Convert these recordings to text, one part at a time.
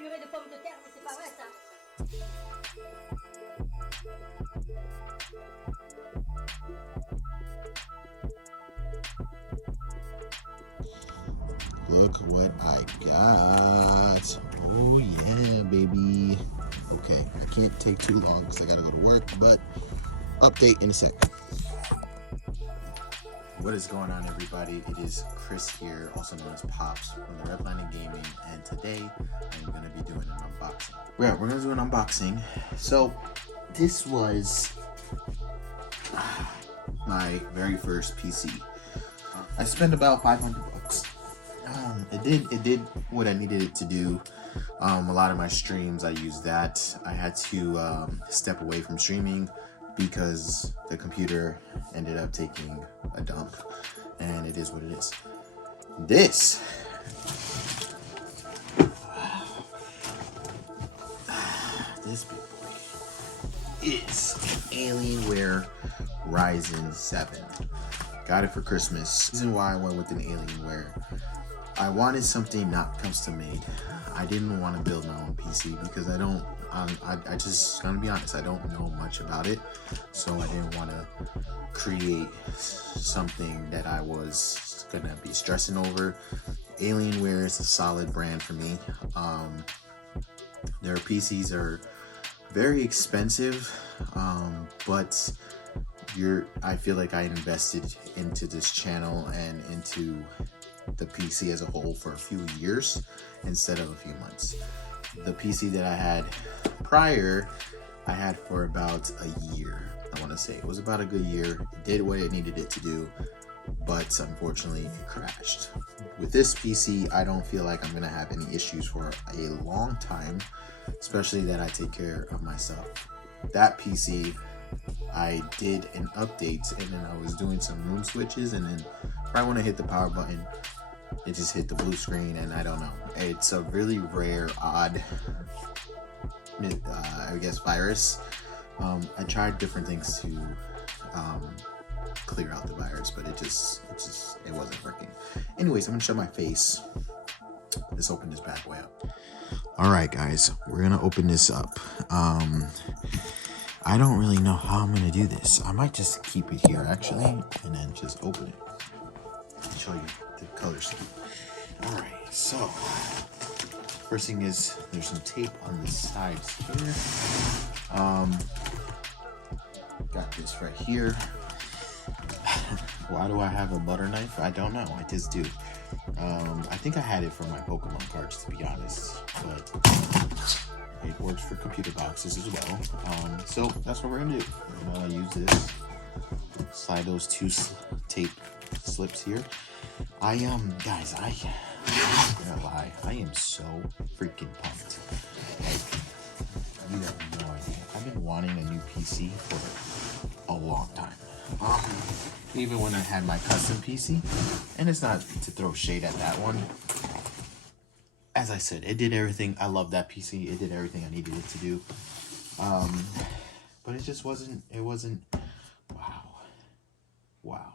purée de pommes de terre, mais c'est pas vrai ça. Look what I got. Oh yeah, baby. Okay, I can't take too long because I gotta go to work, but update in a sec. What is going on, everybody? It is Chris here, also known as Pops from the Red Planet Gaming, and today I'm going to be doing an unboxing. Yeah, we're going to do an unboxing. So this was my very first PC. I spent about 500 bucks. It did what I needed it to do. A lot of my streams, I used that. I had to step away from streaming because the computer ended up taking a dump, and it is what it is. This big boy is AlienWare Ryzen 7. Got it for Christmas. The reason why I went with an Alienware, I wanted something not custom made. I didn't want to build my own PC because I don't. I just gonna be honest, I don't know much about it, so I didn't want to create something that I was gonna be stressing over. Alienware is a solid brand for me. Their PCs are very expensive, but I feel like I invested into this channel and into the PC as a whole for a few years instead of a few months. The PC that I had prior, I had for about a year. I want to say it was about a good year. It did what it needed it to do, but unfortunately it crashed. With this PC, I don't feel like I'm gonna have any issues for a long time, especially that I take care of myself. That PC, I did an update and then I was doing some room switches, and then right when I hit the power button, it just hit the blue screen, and I don't know. It's a really rare, odd, I guess, virus. I tried different things to clear out the virus, but it wasn't working. Anyways, I'm gonna show my face. Let's open this bad boy up. All right, guys, we're gonna open this up. I don't really know how I'm gonna do this. I might just keep it here actually, and then just open it and show you the color scheme. All right, so first thing is there's some tape on the sides here. Got this right here. Why do I have a butter knife? I don't know. I just do. I think I had it for my Pokemon cards, to be honest, but it works for computer boxes as well. So that's what we're gonna do. We're gonna use this. Slide those two tape slips here. Guys, I'm not gonna lie, I am so freaking pumped. Like, you have no idea. I've been wanting a new PC for a long time. Even when I had my custom PC, and it's not to throw shade at that one. As I said, it did everything. I love that PC. It did everything I needed it to do. But it just wasn't. It wasn't. Wow.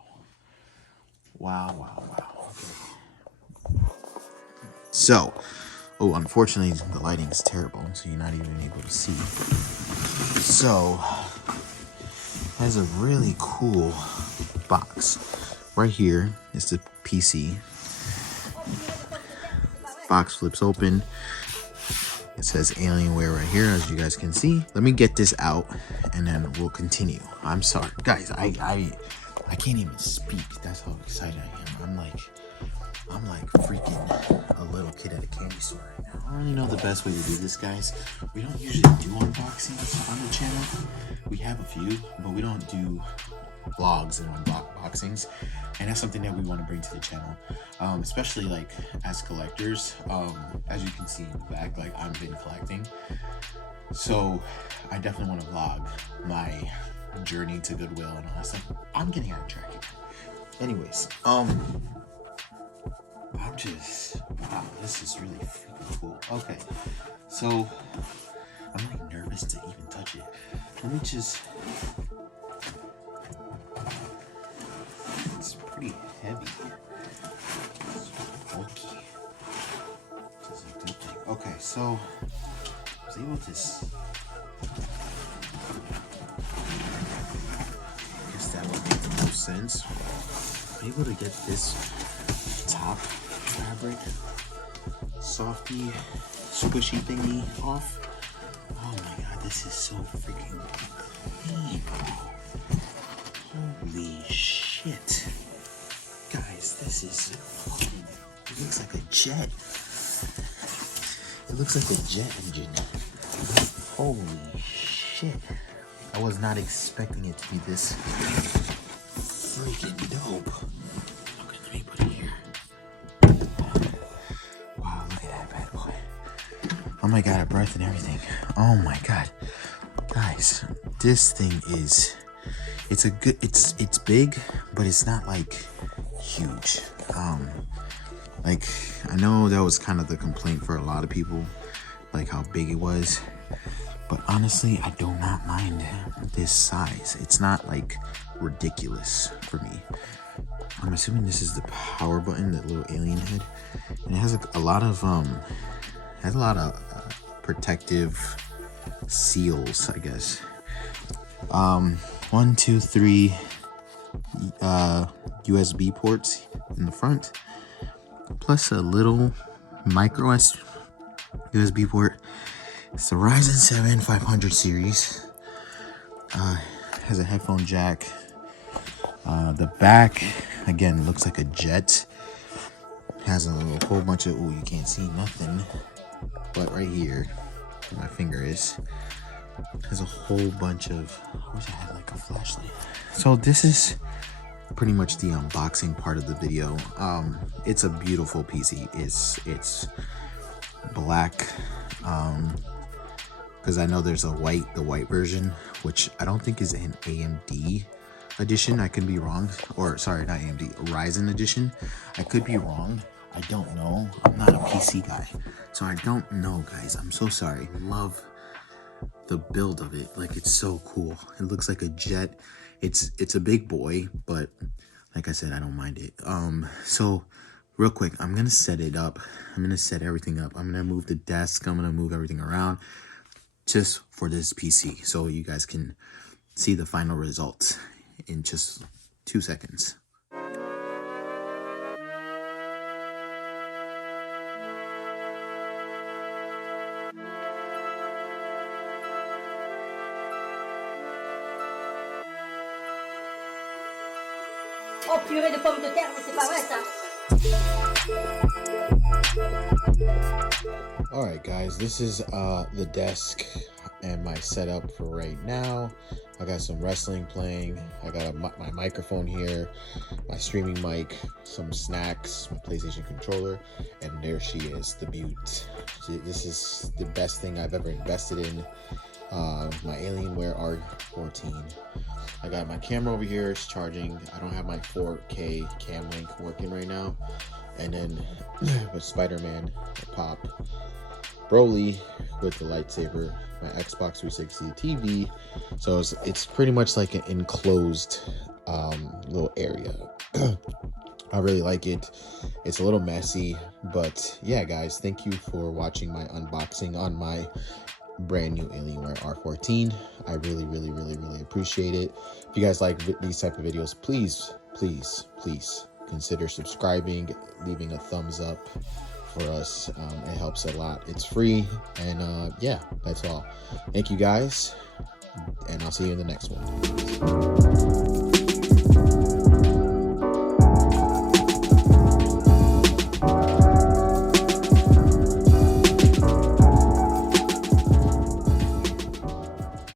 Okay. So, unfortunately, the lighting is terrible, so you're not even able to see. So, it has a really cool box. Right here is the PC. Box flips open. It says Alienware right here, as you guys can see. Let me get this out, and then we'll continue. I'm sorry, guys. I can't even speak. That's how excited I am. I'm like freaking a little kid at a candy store right now. I don't really know the best way to do this, guys. We don't usually do unboxings on the channel. We have a few, but we don't do vlogs and unboxings, and that's something that we want to bring to the channel, especially like as collectors. As you can see in the back, like, I've been collecting, so I definitely want to vlog my journey to Goodwill and all that stuff. I'm getting out of track here. Anyways, I'm just, wow, this is really freaking cool. Okay, so I'm like nervous to even touch it. Let me just, it's pretty heavy. It's bulky. Which is a good thing. Okay. Okay, so I was able to. I guess that would make the most sense. I'm able to get this top fabric, softy, squishy thingy off. Oh my god, this is so freaking clean. Holy shit. Guys, this is fucking, it looks like a jet. It looks like a jet engine. Holy shit. I was not expecting it to be this freaking dope. Okay, let me put it here. Wow, look at that bad boy. Oh my god, a breath and everything. Oh my god. Guys, this thing is, it's big, but it's not like huge. Like, I know that was kind of the complaint for a lot of people, like how big it was, but honestly, I do not mind this size. It's not like ridiculous for me. I'm assuming this is the power button, that little alien head, and it has a lot of protective seals, I guess. 1, 2, 3 USB ports in the front, plus a little micro USB port. It's the Ryzen 7 500 series. Has a headphone jack. The back, again, looks like a jet. Has a whole bunch of, you can't see nothing, but right here, where my finger is, has a whole bunch of, I wish I had like a flashlight. So this is pretty much the unboxing part of the video. It's a beautiful PC. It's black, because I know there's the white version, which I don't think is an AMD edition. I could be wrong, or sorry, not AMD, Ryzen edition. I could be wrong. I don't know. I'm not a PC guy, so I don't know, guys. I'm so sorry. Love the build of it. Like, it's so cool. It looks like a jet. It's a big boy, but like I said, I don't mind it. So real quick, I'm gonna set it up. I'm gonna set everything up. I'm gonna move the desk. I'm gonna move everything around just for this PC, so you guys can see the final results in just 2 seconds. Oh purée de pommes de terre, mais c'est pas vrai ça. Alright guys, this is the desk and my setup for right now. I got some wrestling playing. I got my microphone here, my streaming mic, some snacks, my PlayStation controller, and there she is, the Butte. This is the best thing I've ever invested in. My AlienWare R14. I got my camera over here, it's charging. I don't have my 4K cam link working right now. And then with Spider-Man, Pop, Broly with the lightsaber, my Xbox 360 TV. So it's pretty much like an enclosed little area. I really like it. It's a little messy, but yeah, guys, thank you for watching my unboxing on my brand new AlienWare R14. I really appreciate it. If you guys like these type of videos, please consider subscribing, leaving a thumbs up for us. It helps a lot. It's free, and yeah, that's all. Thank you guys, and I'll see you in the next one.